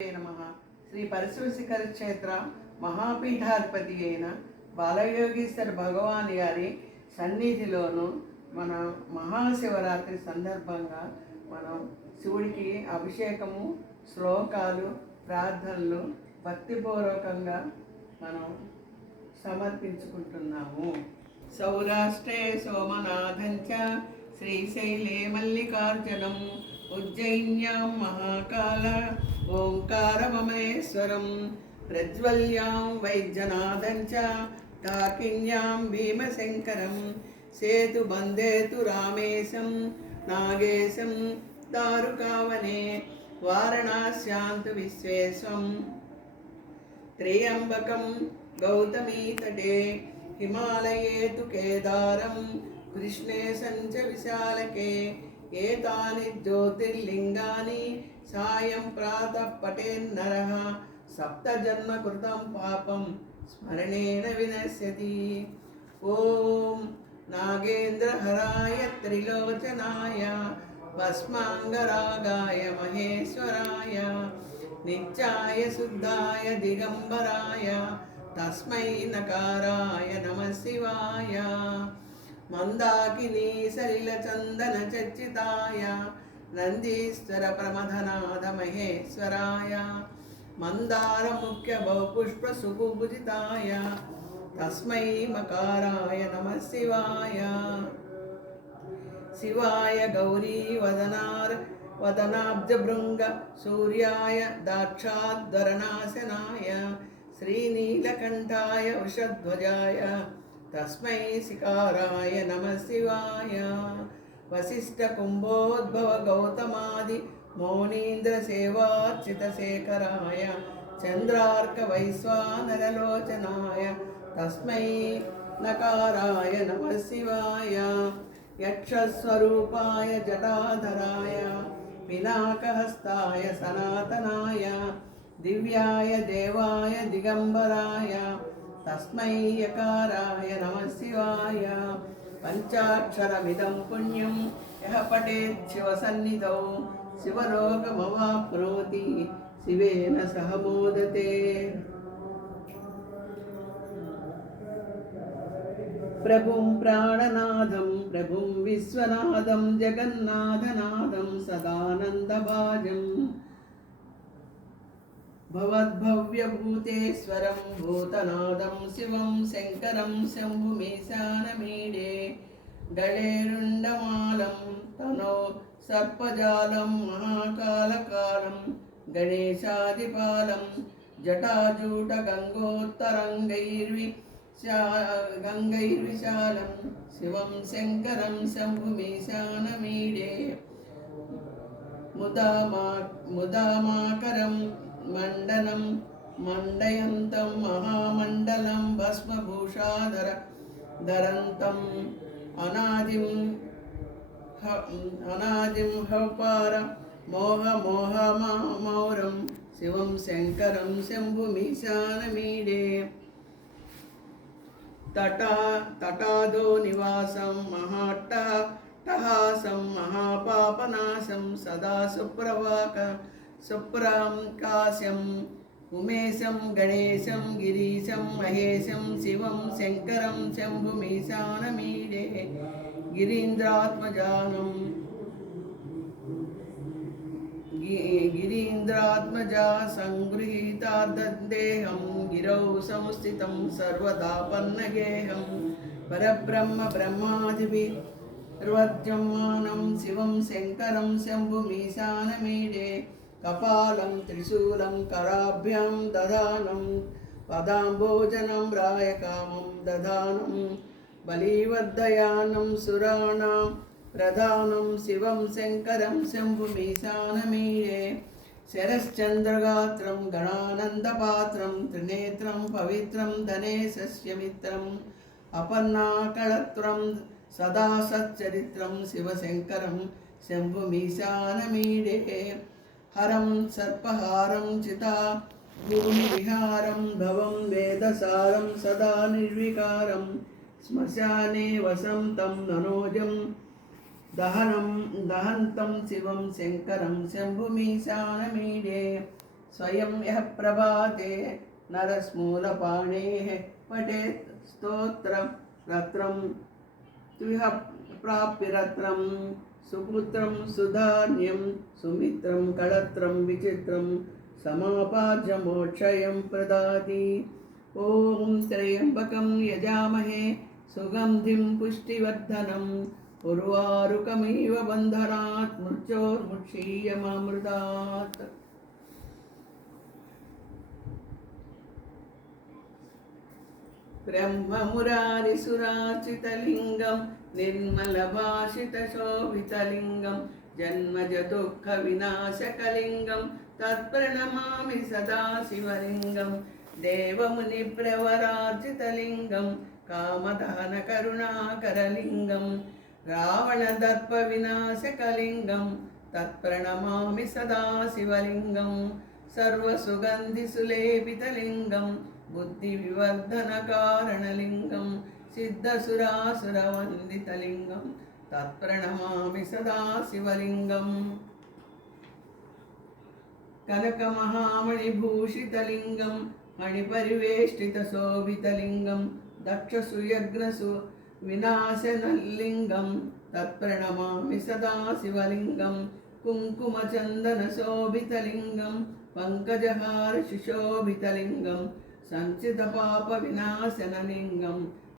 నమ. శ్రీ పరశుశిఖర క్షేత్ర మహాపీఠాధిపతి అయిన బాలయోగీశ్వర భగవాన్ గారి సన్నిధిలోను మన మహాశివరాత్రి సందర్భంగా మనం శివుడికి అభిషేకము శ్లోకాలు ప్రార్థనలు భక్తిపూర్వకంగా మనం సమర్పించుకుంటున్నాము. సౌరాష్ట్రే సోమనాథంచ శ్రీశైలే उज्जयिन्यां महाकाल ओङ्कारममेश्वरं प्रज्वल्यां वैद्यनाथं च ताकिन्यां भीमशङ्करं सेतुबन्धे तु रामेशं नागेशं दारुकावने वारणास्यां तु विश्वेश्वं त्र्यम्बकं गौतमीतटे हिमालये तु केदारं कृष्णे सञ्च विशालके ఏతాని జ్యోతిర్లింగాని సాయం ప్రాతః పటేన్నర సప్తజన్మ కృతం పాపం స్మరణేన వినశ్యతి ఓం నాగేంద్రహరాయ త్రిలోచనాయ భస్మాంగరాగాయ మహేశ్వరాయ నిత్యాయ శుద్ధాయ దిగంబరాయ తస్మై నకారాయ నమ శివాయ మందాకిని సలిల చందన చర్చితాయ నందీశ్వర ప్రమథనాథ మహేశ్వరాయ మందార ముఖ్య బహుపుష్ప సుకుభుజితాయ తస్మై మకారాయ నమ శివాయ. శివాయ గౌరీ వదనార్ వదనాబ్జభృంగ సూర్యాయ దాక్షాద్ధరణాశనాయ శ్రీనీలకంఠాయ వృషధ్వజాయ తస్మై శిఖారాయ నమ శివాయ. వశిష్ట కుంభోద్భవ గౌతమాది మౌనీంద్ర సేవార్చిత శేఖరాయ. చంద్రార్క వైశ్వానరలోచనాయ. తస్మై నకారాయ నమ శివాయ. యక్షస్వరూపాయ జటాధరాయ. పినాకహస్తాయ సనాతనాయ. దివ్యాయ దేవాయ దిగంబరాయ. तस्मै यकाराय नमः शिवाय पञ्चाक्षरमिदं पुण्यं यः पठेत् शिवसन्निधौ शिवलोकमवाप्नोति शिवेन सह मोदते प्रभुं प्राणनादं प्रभुं विश्वनाथं जगन्नाथनादं सदानन्दभाजम् भवद्भव्यभूतेश्वरं भूतनादं शिवं शङ्करं शम्भुमीशानमीडे डळेरुण्डमालं तनो सर्पजालं महाकालकालं गणेशादिपालं जटाजूटगङ्गोत्तरङ्गैर्वि गङ्गैर्विशालं शिवं शङ्करं शम्भुमीशानमीडे मुदामा मुदामाकरं मण्डनं मण्डयन्तं महामण्डलं भस्मभूषाधर धरन्तम् अनादिं ह- अनादिं हपार मोहमोहमौरं शिवं शङ्करं शम्भुमीशानमीडे तटा तटादो निवासं महाट्टहासं महापापनाशं सदा सुप्रवाक सुप्रां कास्यम् उमेशं गणेशं गिरीशं महेशं शिवं शङ्करं शम्भुमीशानमीडे गिरीन्द्रात्मजानं gi- गिरीन्द्रात्मजा सङ्गृहीतार्धदेहं गिरौ संस्थितं सर्वदा पन्नगेहं परब्रह्म ब्रह्मादिभिर्वर्जमानं शिवं शङ्करं शम्भुमीशानमीडे కపాలం త్రిశూలం కరాభ్యాం దధానం పదాంభోజనం రాయకామం దధానం బలీవర్ధయానం సురాణం ప్రధానం శివం శంకరం శంభుమీశానమీయే శరశ్చంద్రగాత్రం గణానందపాత్రం త్రినేత్రం పవిత్రం ధనే సస్యమిత్రం అపర్ణాకళత్రం సదా సచ్చరిత్రం శివశంకరం శంభుమీశానమీడే हरं सर्पहारं चिता, भूमिविहारं भवं वेदसारं सदा निर्विकारं श्मशाने वसन्तं ननोजं दहनं, दहन्तं शिवं शङ्करं शम्भुमीशानमीडे, स्वयं यः प्रभाते नरस्मूलपाणेः पठेत् स्तोत्रं रत्रं त्विह సుపుత్రం సుధాన్యం సుమిత్రం కళత్రం విచిత్రం సమాపాద్య మోక్షయం ప్రదాతి ఓం త్రయంబకం యజామహే సుగంధిం పుష్టివర్ధనం ఉర్వారుకమివ బంధనాత్ మృత్యోర్ముక్షీయమామృతాత్ బ్రహ్మమురారిసురాచితలింగం निर्मलभाषितशोभितलिङ्गं जन्मजदुःखविनाशकलिङ्गं तत्प्रणमामि सदा शिवलिङ्गं देवमुनिप्रवरार्चितलिङ्गं कामदहनकरुणाकरलिङ्गं रावणदर्पविनाशकलिङ्गं तत्प्रणमामि सदा शिवलिङ्गं सर्वसुगन्धिसुलेपितलिङ्गं बुद्धिविवर्धनकारणलिङ्गं సిద్ధసురాసురవందితలింగం తత్ప్రణమామి సదా శివలింగం కనక మహామణిభూషితలింగం మణిపరివేష్టిత శోభితలింగం మణిపరివేష్టితశోభితలింగం దక్షసుయగ్నసు వినాశనలింగం తత్ప్రణమామి సదా శివలింగం కుంకుమచందనశోభితలింగం పంకజహార శిశోభితలింగం సంచిత పాప వినాశనలింగం